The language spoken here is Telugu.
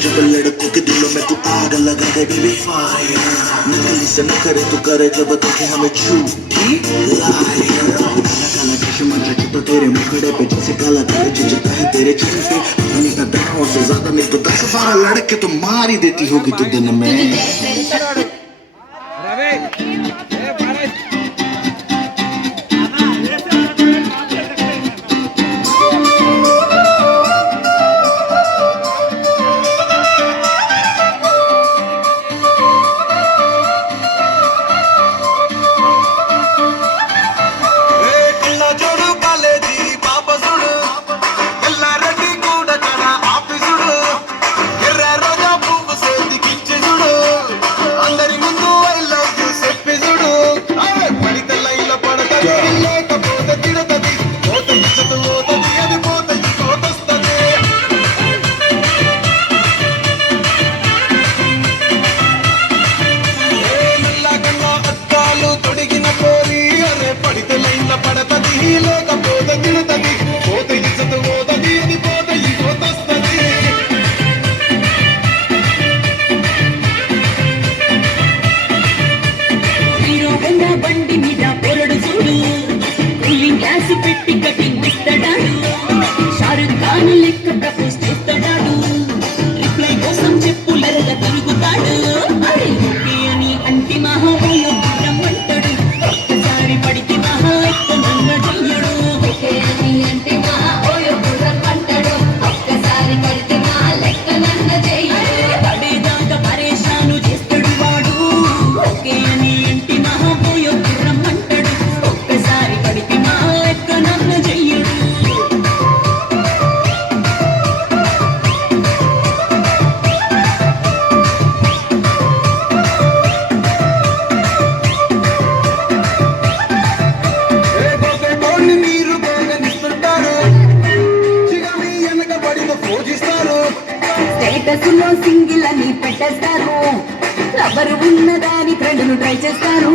जब लड़कों के दिलों में तू आग लगा दे बेबी फायर नकली से न करे तू करे जब देखे हमें झूठी लायर काला काला चश्मा जचता तेरे मुखड़े पे जैसे काला काला जचता है तेरे चेहरे पे अपनी अदाओं से ज्यादा नहीं तो 10-12 लड़के तो मार ही देती होगी तू दिन में పెట్టి కటింగ్ ఇస్తాడాడు షారుఖ్ ఖాన్ లెక్క ప్రపోజ్ చేస్తాడాడు రిప్లై కోసం చెప్పులరగా తిరుగుతాడు అరే ఓకే అని అంటి మహాబోయో రమ్మంటాడు ఒక్కసారి పడితే మహా ఎక్క నన్న చెయ్యడు ఓకే అని అంటే మహాబోయో రమ్మంటాడు ఒక్కసారి పడితే మహా లెక్క నన్న చెయ్యడు పడేదాకా పరేషాను చేస్తాడు వాడు ఓకే అని అంటే మహాబోయో రమ్మంటాడు ఒక్కసారి పడితే మహా ఎక్క నన్న చెయ్యడు స్టేటస్ లో సింగిల్ అని పెట్టేస్తారు ఎవరు ఉన్నదాని ఫ్రెండ్ను ట్రై చేస్తారు